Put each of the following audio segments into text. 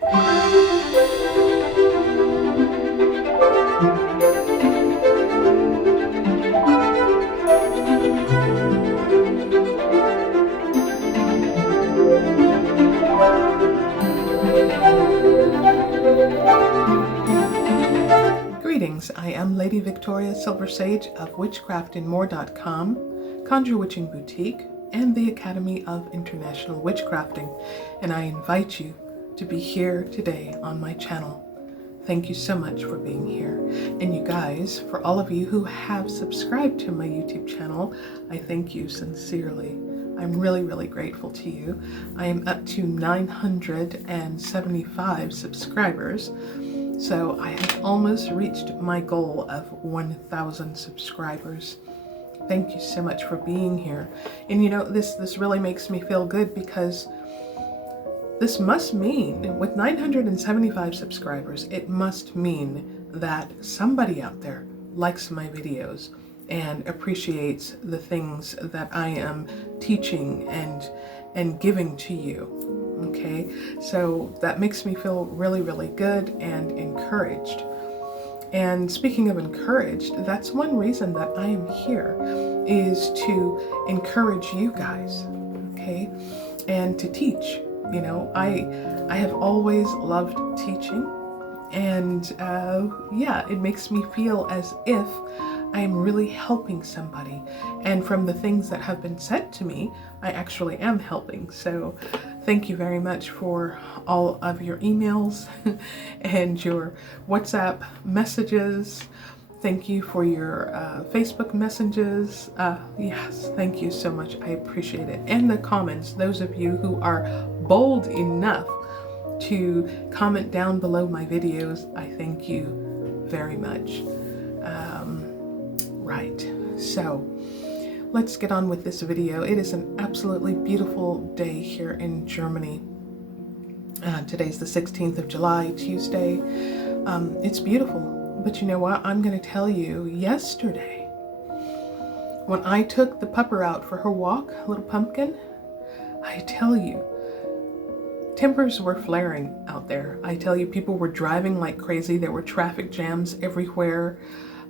Greetings, I am Lady Victoria Silver Sage of witchcraftingmore.com, Conjure Witching Boutique, and the Academy of International Witch-crafting, and I invite you to be here today on my channel. Thank you so much for being here. And you guys, for all of you who have subscribed to my YouTube channel, I thank you sincerely. I'm really, really grateful to you. I am up to 975 subscribers. So I have almost reached my goal of 1,000 subscribers. Thank you so much for being here. And you know, this really makes me feel good, because this must mean, with 975 subscribers, it must mean that somebody out there likes my videos and appreciates the things that I am teaching and giving to you. Okay, so that makes me feel really, really good and encouraged. And speaking of encouraged, that's one reason that I am here, is to encourage you guys, okay, and to teach. You know, I have always loved teaching, and yeah, it makes me feel as if I am really helping somebody. And from the things that have been said to me, I actually am helping. So thank you very much for all of your emails and your WhatsApp messages. Thank you for your Facebook messages. Yes, thank you so much. I appreciate it. And the comments, those of you who are bold enough to comment down below my videos, I thank you very much. Right, so let's get on with this video. It is an absolutely beautiful day here in Germany. Today's the 16th of July, Tuesday. It's beautiful, but you know what? I'm going to tell you, yesterday, when I took the pupper out for her walk, little pumpkin, I tell you, tempers were flaring out there. I tell you, people were driving like crazy. There were traffic jams everywhere.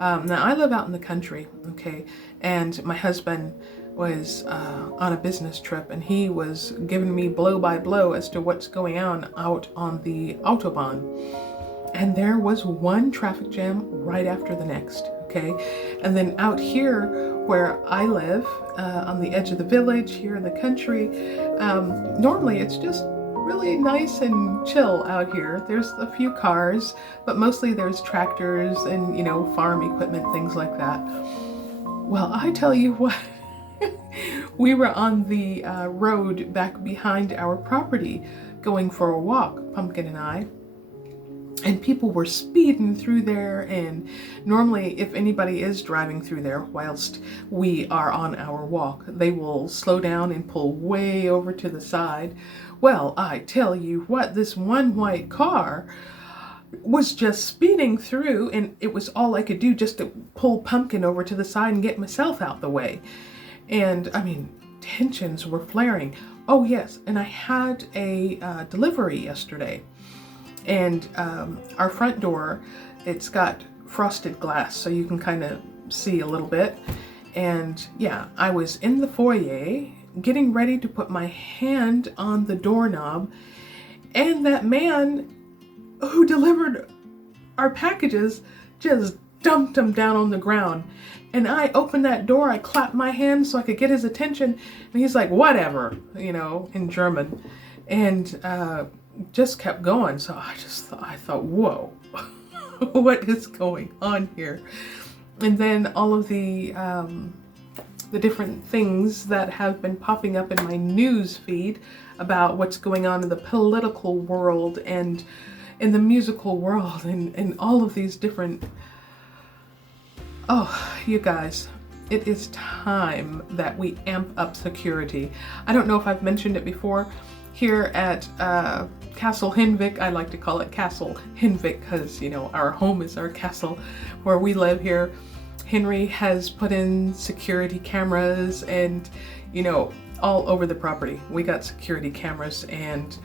Now, I live out in the country, okay, and my husband was on a business trip, and he was giving me blow by blow as to what's going on out on the Autobahn. And there was one traffic jam right after the next, okay? And then out here where I live, on the edge of the village here in the country, normally it's just really nice and chill out here. There's a few cars, but mostly there's tractors and, you know, farm equipment, things like that. Well, I tell you what, we were on the road back behind our property going for a walk, Pumpkin and I, and people were speeding through there. And normally, if anybody is driving through there whilst we are on our walk, they will slow down and pull way over to the side. Well, I tell you what, this one white car was just speeding through, and it was all I could do just to pull Pumpkin over to the side and get myself out the way. And I mean, tensions were flaring. Oh yes, and I had a delivery yesterday, and our front door, it's got frosted glass, so you can kind of see a little bit. And yeah, I was in the foyer getting ready to put my hand on the doorknob, and that man who delivered our packages just dumped them down on the ground. And I opened that door, I clapped my hands so I could get his attention, and he's like, whatever, you know, in German, and just kept going. So I thought, whoa, what is going on here? And then all of the different things that have been popping up in my news feed about what's going on in the political world and in the musical world, and all of these different, oh, you guys, it is time that we amp up security. I don't know if I've mentioned it before. Here at Castle Hinvik, I like to call it Castle Hinvik because, you know, our home is our castle where we live here. Henry has put in security cameras, and, you know, all over the property. We got security cameras, and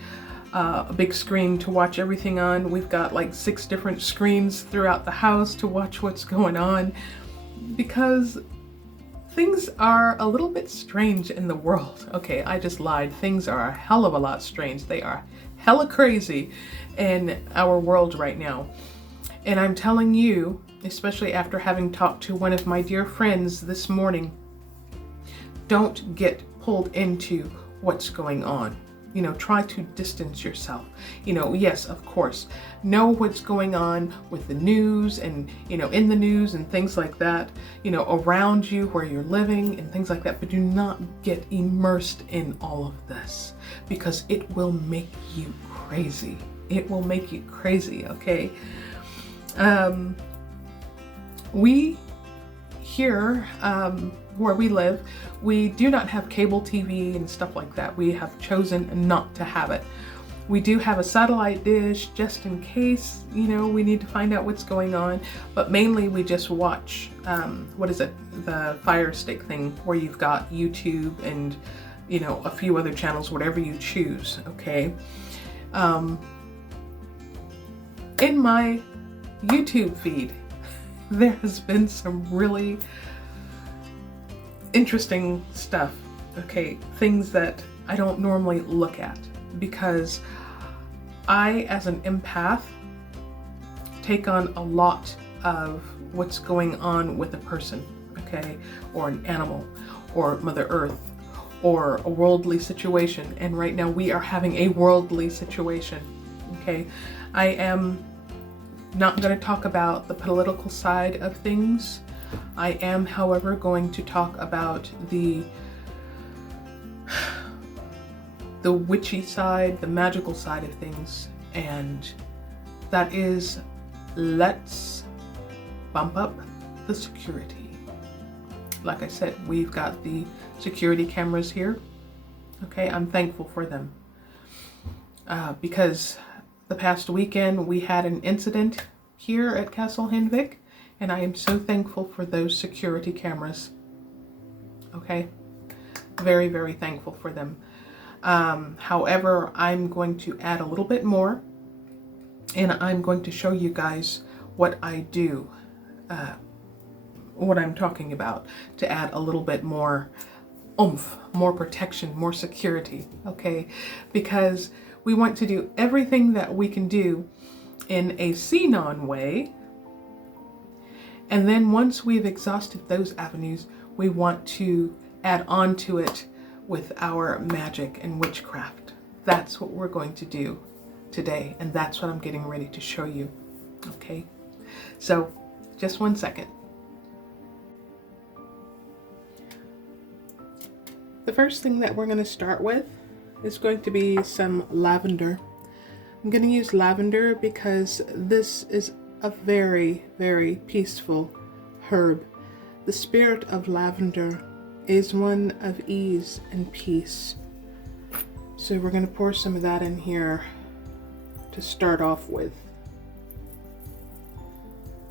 a big screen to watch everything on. We've got like 6 different screens throughout the house to watch what's going on, because things are a little bit strange in the world. Okay, I just lied. Things are a hell of a lot strange. They are hella crazy in our world right now. And I'm telling you, especially after having talked to one of my dear friends this morning, don't get pulled into what's going on. You know, try to distance yourself. You know, yes, of course, know what's going on with the news and, you know, in the news and things like that, you know, around you where you're living and things like that, but do not get immersed in all of this, because it will make you crazy. It will make you crazy, okay? We here, where we live, we do not have cable TV and stuff like that. We have chosen not to have it. We do have a satellite dish just in case, you know, we need to find out what's going on, but mainly we just watch, what is it? The Fire Stick thing, where you've got YouTube and, you know, a few other channels, whatever you choose, okay? In my YouTube feed, there has been some really interesting stuff, okay? Things that I don't normally look at, because I, as an empath, take on a lot of what's going on with a person, okay? Or an animal, or Mother Earth, or a worldly situation. And right now we are having a worldly situation, okay? I am not going to talk about the political side of things. I am, however, going to talk about the witchy side, the magical side of things, and that is, let's bump up the security. Like I said, we've got the security cameras here. Okay, I'm thankful for them, because the past weekend we had an incident here at Castle Henvik, and I am so thankful for those security cameras. Okay, very, very thankful for them. However, I'm going to add a little bit more, and I'm going to show you guys what I do, what I'm talking about, to add a little bit more oomph, more protection, more security, okay? Because we want to do everything that we can do in a CNON way, and then once we've exhausted those avenues, we want to add on to it with our magic and witchcraft. That's what we're going to do today, and that's what I'm getting ready to show you, okay? So, just one second. The first thing that we're going to start with is going to be some lavender. I'm going to use lavender because this is a very, very peaceful herb. The spirit of lavender is one of ease and peace. So we're going to pour some of that in here to start off with.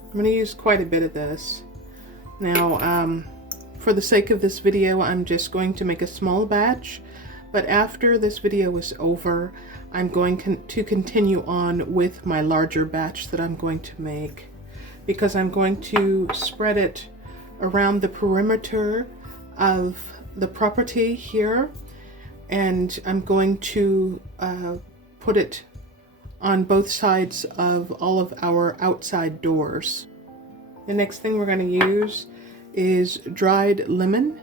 I'm going to use quite a bit of this. Now, for the sake of this video, I'm just going to make a small batch, but after this video is over, I'm going to continue on with my larger batch that I'm going to make, because I'm going to spread it around the perimeter of the property here, and I'm going to put it on both sides of all of our outside doors. The next thing we're going to use is dried lemon,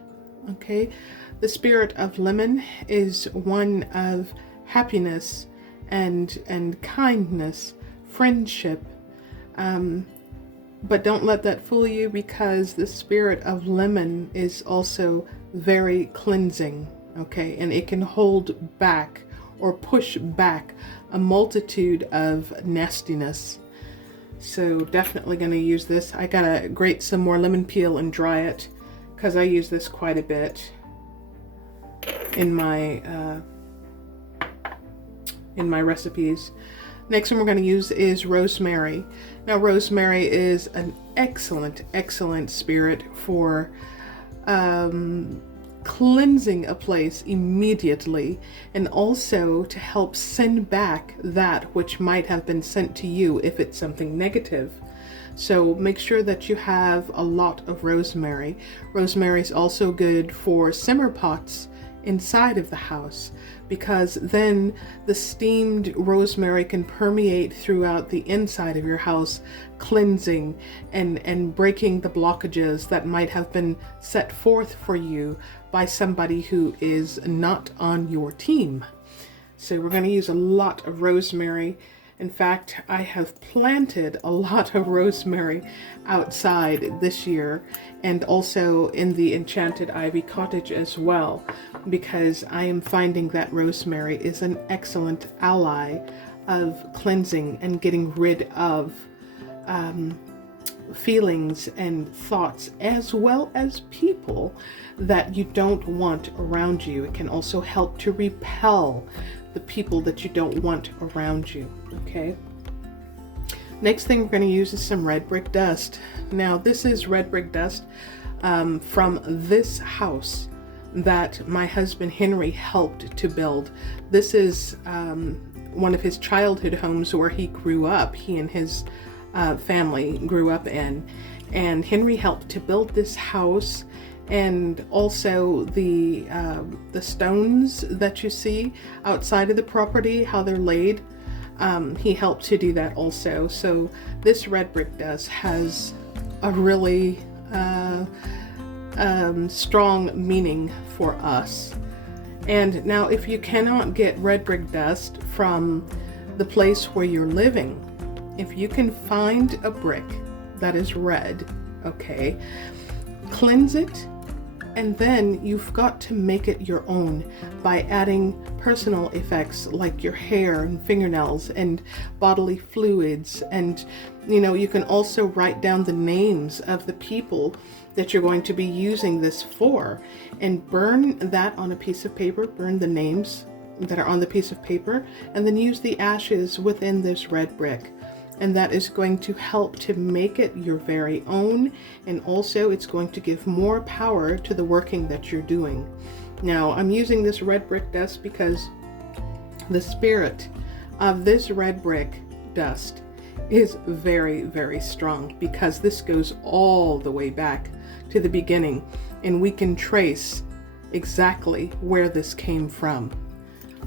okay? The spirit of lemon is one of happiness and kindness, friendship, but don't let that fool you, because the spirit of lemon is also very cleansing, okay? And it can hold back or push back a multitude of nastiness. So definitely going to use this. I gotta grate some more lemon peel and dry it, because I use this quite a bit in my recipes. Next one we're going to use is rosemary. Now, rosemary is an excellent, excellent spirit for cleansing a place immediately, and also to help send back that which might have been sent to you if it's something negative. So make sure that you have a lot of rosemary. Rosemary is also good for simmer pots inside of the house, because then the steamed rosemary can permeate throughout the inside of your house, cleansing and breaking the blockages that might have been set forth for you by somebody who is not on your team. So we're going to use a lot of rosemary. In fact, I have planted a lot of rosemary outside this year, and also in the Enchanted Ivy cottage as well, because I am finding that rosemary is an excellent ally of cleansing and getting rid of feelings and thoughts, as well as people that you don't want around you. It can also help to repel the people that you don't want around you. Okay. Next thing we're going to use is some red brick dust. Now this is red brick dust from this house that my husband Henry helped to build. This is one of his childhood homes where he grew up. He and his family grew up in, and Henry helped to build this house. And also the stones that you see outside of the property, how they're laid, he helped to do that also. So this red brick dust has a really strong meaning for us. And now if you cannot get red brick dust from the place where you're living, if you can find a brick that is red, okay, cleanse it. And then you've got to make it your own by adding personal effects like your hair and fingernails and bodily fluids. And, you know, you can also write down the names of the people that you're going to be using this for, and burn that on a piece of paper, burn the names that are on the piece of paper, and then use the ashes within this red brick. And that is going to help to make it your very own, and also it's going to give more power to the working that you're doing. Now I'm using this red brick dust because the spirit of this red brick dust is very, very strong, because this goes all the way back to the beginning, and we can trace exactly where this came from.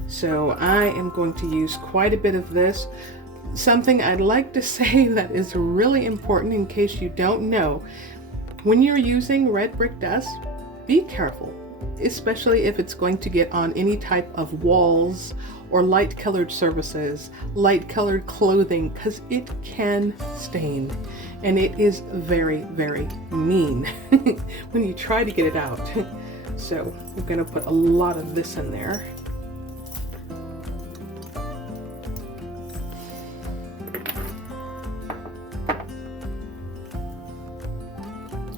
So I am going to use quite a bit of this. Something I'd like to say that is really important in case you don't know: when you're using red brick dust, be careful, especially if it's going to get on any type of walls or light colored surfaces, light colored clothing, because it can stain, and it is very, very mean when you try to get it out. So I'm going to put a lot of this in there.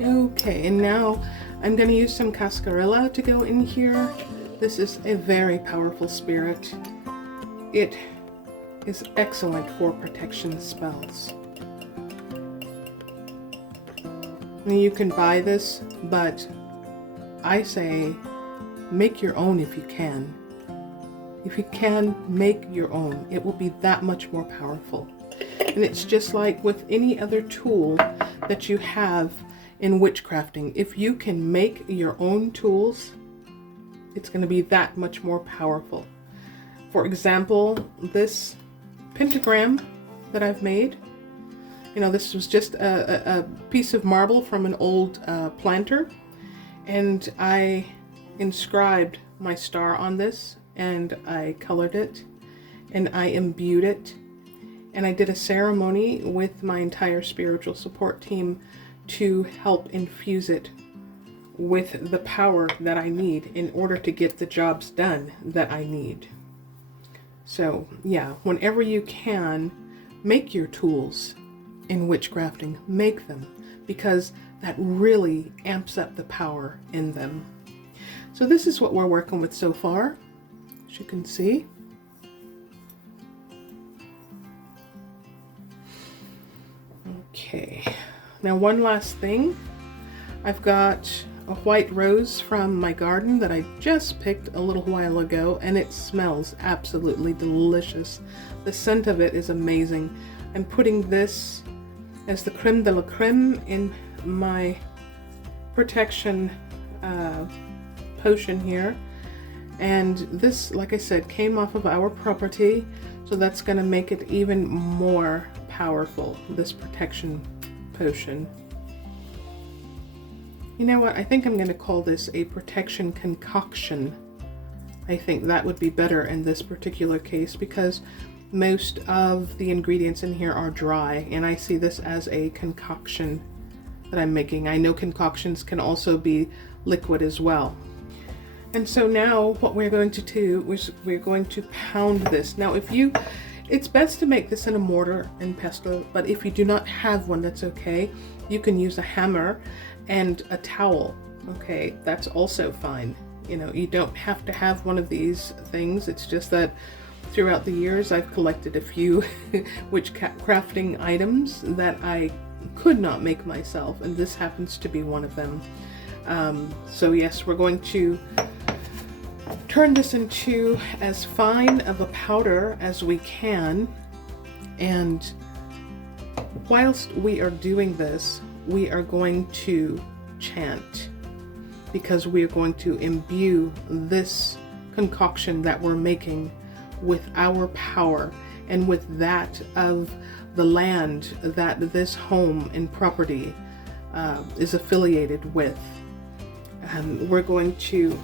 Okay, and now I'm going to use some cascarilla to go in here. This is a very powerful spirit. It is excellent for protection spells. You can buy this, but I say make your own if you can. If you can, make your own. It will be that much more powerful. And it's just like with any other tool that you have in witchcrafting. If you can make your own tools, it's going to be that much more powerful. For example, this pentagram that I've made, you know, this was just a piece of marble from an old planter, and I inscribed my star on this, and I colored it, and I imbued it, and I did a ceremony with my entire spiritual support team to help infuse it with the power that I need in order to get the jobs done that I need. So yeah, whenever you can, make your tools in witchcrafting, make them, because that really amps up the power in them. So this is what we're working with so far, as you can see. Okay. Now one last thing, I've got a white rose from my garden that I just picked a little while ago, and it smells absolutely delicious. The scent of it is amazing. I'm putting this as the creme de la creme in my protection potion here. And this, like I said, came off of our property, so that's going to make it even more powerful, this protection potion. You know what? I think I'm going to call this a protection concoction. I think that would be better in this particular case because most of the ingredients in here are dry, and I see this as a concoction that I'm making. I know concoctions can also be liquid as well. And so now what we're going to do is we're going to pound this. Now it's best to make this in a mortar and pestle, but if you do not have one, that's okay. You can use a hammer and a towel, okay? That's also fine. You know, you don't have to have one of these things. It's just that throughout the years I've collected a few witch-crafting items that I could not make myself, and this happens to be one of them. So yes, we're going to turn this into as fine of a powder as we can, and whilst we are doing this, we are going to chant, because we are going to imbue this concoction that we're making with our power and with that of the land that this home and property is affiliated with. And we're going to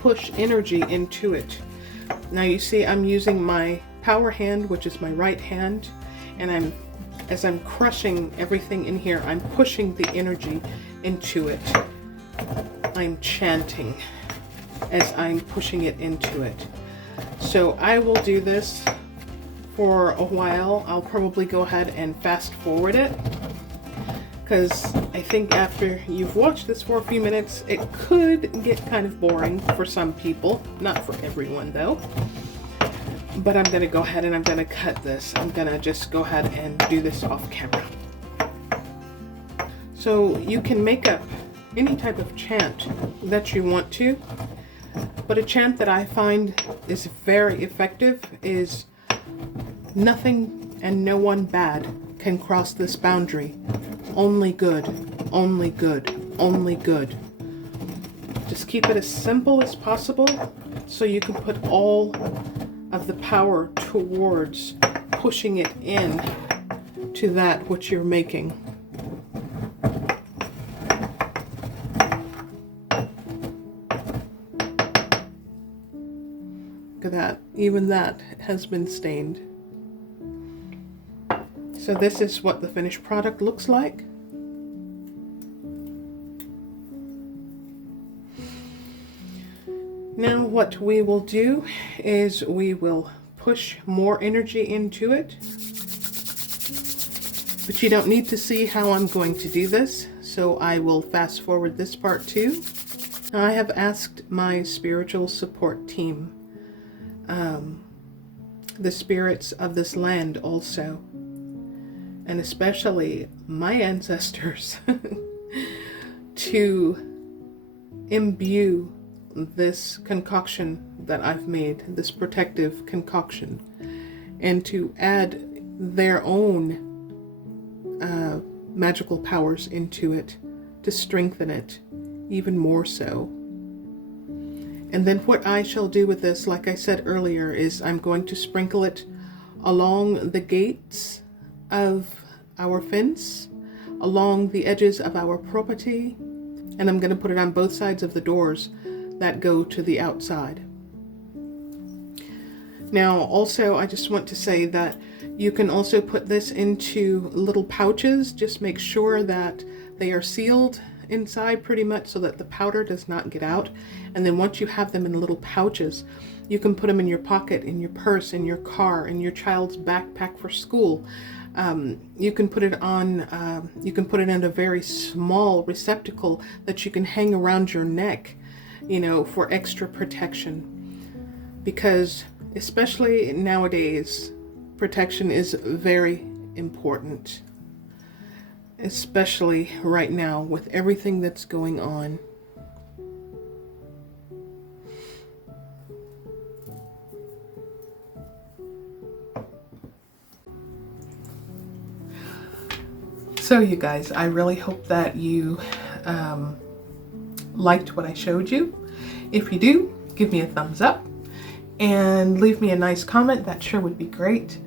push energy into it. Now you see I'm using my power hand, which is my right hand, and as I'm crushing everything in here, I'm pushing the energy into it. I'm chanting as I'm pushing it into it. So I will do this for a while. I'll probably go ahead and fast forward it, because I think after you've watched this for a few minutes, it could get kind of boring for some people. Not for everyone though. But I'm going to go ahead and I'm going to cut this. I'm going to just go ahead and do this off camera. So you can make up any type of chant that you want to, but a chant that I find is very effective is nothing and no one bad can cross this boundary. Only good, only good, only good. Just keep it as simple as possible so you can put all of the power towards pushing it in to that which you're making. Look at that. Even that has been stained. So this is what the finished product looks like. Now what we will do is we will push more energy into it. But you don't need to see how I'm going to do this, so I will fast forward this part too. I have asked my spiritual support team, the spirits of this land also, and especially my ancestors, to imbue this concoction that I've made, this protective concoction, and to add their own magical powers into it to strengthen it even more so. And then what I shall do with this, like I said earlier, is I'm going to sprinkle it along the gates of our fence, along the edges of our property, and I'm going to put it on both sides of the doors that go to the outside. Now also I just want to say that you can also put this into little pouches. Just make sure that they are sealed inside pretty much so that the powder does not get out. And then once you have them in little pouches, you can put them in your pocket, in your purse, in your car, in your child's backpack for school. You can put it on, you can put it in a very small receptacle that you can hang around your neck, you know, for extra protection. Because especially nowadays, protection is very important. especially right now with everything that's going on. So you guys, I really hope that you liked what I showed you. If you do, give me a thumbs up and leave me a nice comment. That sure would be great.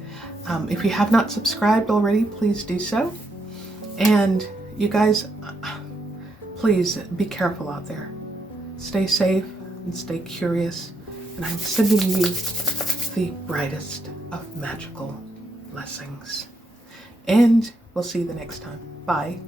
If you have not subscribed already, please do so. And you guys, please be careful out there. Stay safe and stay curious. And I'm sending you the brightest of magical blessings. And we'll see you the next time. Bye.